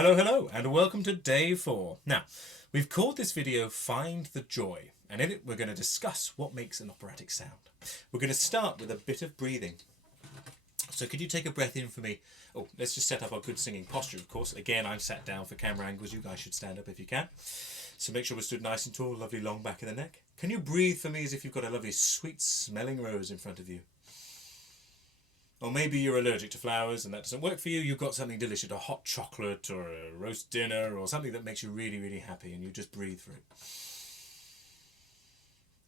Hello, hello, and welcome to day 4. Now, we've called this video Find the Joy, and in it we're going to discuss what makes an operatic sound. We're going to start with a bit of breathing. So could you take a breath in for me? Oh, let's just set up our good singing posture, of course. Again, I'm sat down for camera angles. You guys should stand up if you can. So make sure we're stood nice and tall, lovely long back of the neck. Can you breathe for me as if you've got a lovely sweet smelling rose in front of you? Or maybe you're allergic to flowers and that doesn't work for you. You've got something delicious, a hot chocolate or a roast dinner or something that makes you really, really happy, and you just breathe for it.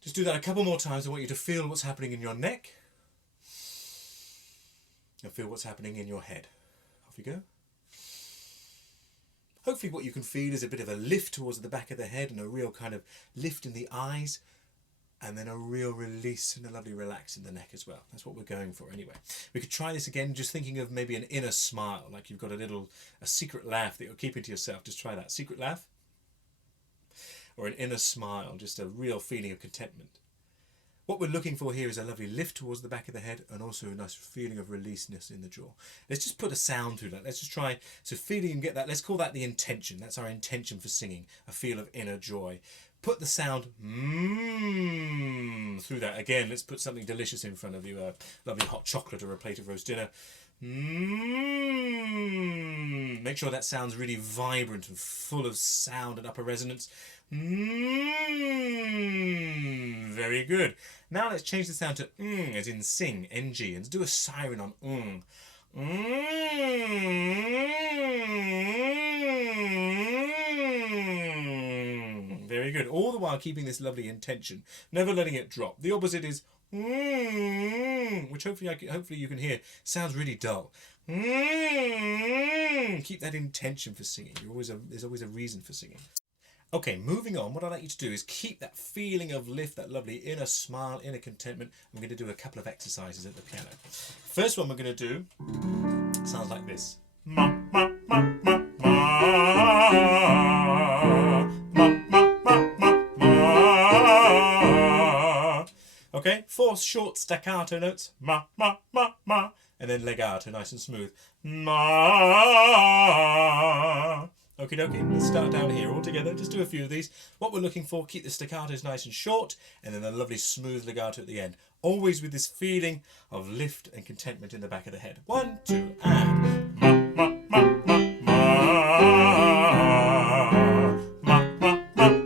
Just do that a couple more times. I want you to feel what's happening in your neck and feel what's happening in your head. Off you go. Hopefully what you can feel is a bit of a lift towards the back of the head and a real kind of lift in the eyes, and then a real release and a lovely relax in the neck as well. That's what we're going for anyway. We could try this again, just thinking of maybe an inner smile, like you've got a secret laugh that you're keeping to yourself. Just try that. Secret laugh. Or an inner smile, just a real feeling of contentment. What we're looking for here is a lovely lift towards the back of the head and also a nice feeling of releaseness in the jaw. Let's just put a sound through that. Let's just try, so feeling and get that. Let's call that the intention. That's our intention for singing, a feel of inner joy. Put the sound through that. Again, let's put something delicious in front of you, a lovely hot chocolate or a plate of roast dinner. Make sure that sounds really vibrant and full of sound and upper resonance. Very good. Now let's change the sound to as in sing, ng, and do a siren on Very good. All the while keeping this lovely intention, never letting it drop. The opposite is which hopefully you can hear sounds really dull. Keep that intention for singing. There's always a reason for singing. Okay, moving on, what I'd like you to do is keep that feeling of lift, that lovely inner smile, inner contentment. I'm going to do a couple of exercises at the piano. First one we're going to do sounds like this. Ma, ma, ma, ma, ma. Ma, ma, ma, ma, ma. Okay, 4 short staccato notes. Ma, ma, ma, ma. And then legato, nice and smooth. Ma. Okie dokie, let's start down here all together. Just do a few of these. What we're looking for, keep the staccatos nice and short, and then a lovely smooth legato at the end. Always with this feeling of lift and contentment in the back of the head. 1, 2, and ma, ma, ma, ma, ma. Ma, ma, ma, ma,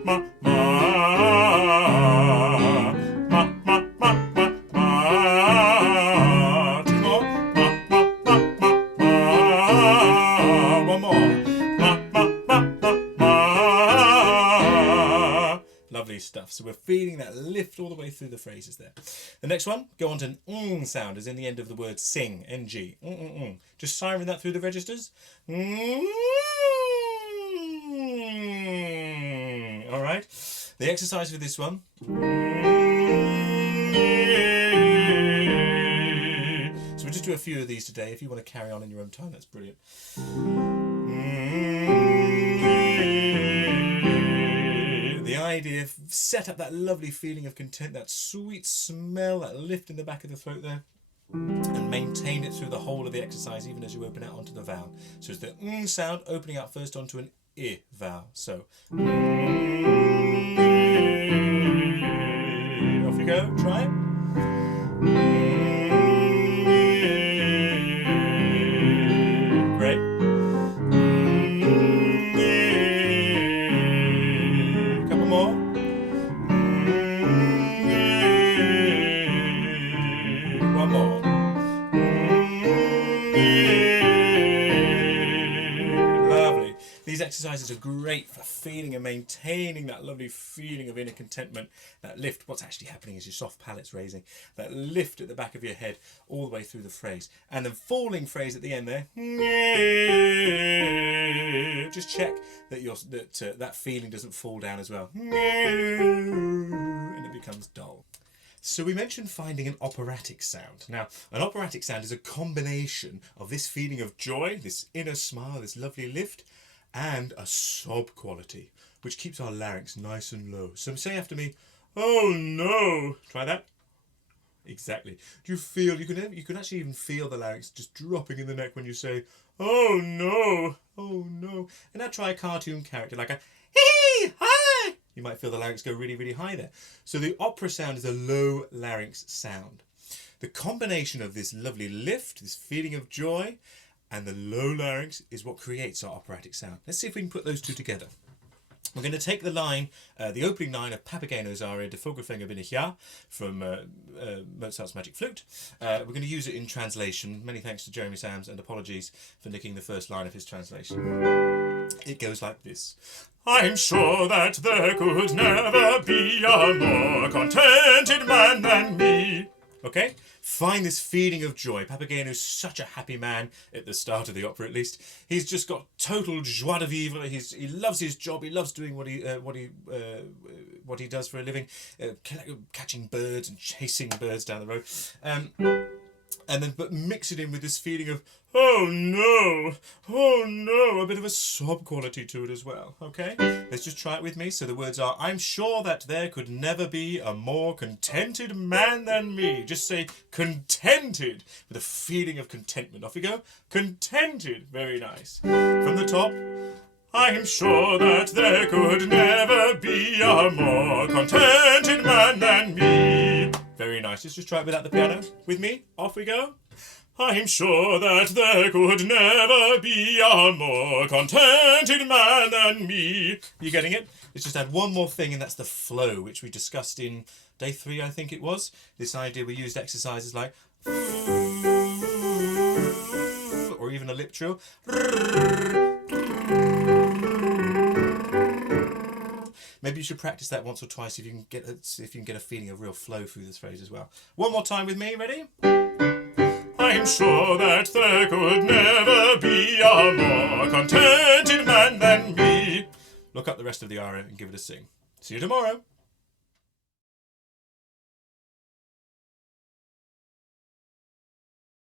ma. Ma, ma, ma, ma, ma. 2 more. Ma, ma, ma, ma, ma. 1 more. Lovely stuff. So we're feeling that lift all the way through the phrases there. The next one, go on to an sound, as in the end of the word sing, ng. Just siren that through the registers. All right. The exercise for this one. So we'll just do a few of these today. If you want to carry on in your own time, that's brilliant. The idea, set up that lovely feeling of content, that sweet smell, that lift in the back of the throat there, and maintain it through the whole of the exercise, even as you open out onto the vowel. So it's the sound opening out first onto an I vowel. So off you go, try it. Great. Couple more. One more. Lovely. These exercises are great for feeling and maintaining that lovely feeling of inner contentment, that lift. What's actually happening is your soft palate's raising, that lift at the back of your head all the way through the phrase. And the falling phrase at the end there, just check that that feeling doesn't fall down as well, and it becomes dull. So we mentioned finding an operatic sound. Now, an operatic sound is a combination of this feeling of joy, this inner smile, this lovely lift, and a sob quality, which keeps our larynx nice and low. So say after me, oh no. Try that. Exactly. Do you feel, you can actually even feel the larynx just dropping in the neck when you say, oh no, oh no. And now try a cartoon character like a hee hi. You might feel the larynx go really, really high there. So the opera sound is a low larynx sound. The combination of this lovely lift, this feeling of joy, and the low larynx is what creates our operatic sound. Let's see if we can put those two together. We're going to take the line, the opening line of Papageno's aria De Vogelfänger bin ich ja from Mozart's Magic Flute. We're going to use it in translation. Many thanks to Jeremy Sams, and apologies for nicking the first line of his translation. It goes like this. I'm sure that there could never be a more contented man than me. Okay? Find this feeling of joy. Papageno's such a happy man at the start of the opera, at least. He's just got total joie de vivre. He loves his job. He loves doing what he does for a living, catching birds and chasing birds down the road. But mix it in with this feeling of, oh no, a bit of a sob quality to it as well, okay? Let's just try it with me. So the words are, I'm sure that there could never be a more contented man than me. Just say contented with a feeling of contentment. Off we go. Contented. Very nice. From the top. I'm sure that there could never be a more contented man than me. Very nice. Let's just try it without the piano. With me. Off we go. I'm sure that there could never be a more contented man than me. You getting it? Let's just add one more thing, and that's the flow, which we discussed in day 3, I think it was. This idea, we used exercises like, or even a lip trill. Maybe you should practice that once or twice if you can get a feeling of real flow through this phrase as well. One more time with me. Ready? I'm sure that there could never be a more contented man than me. Look up the rest of the aria and give it a sing. See you tomorrow.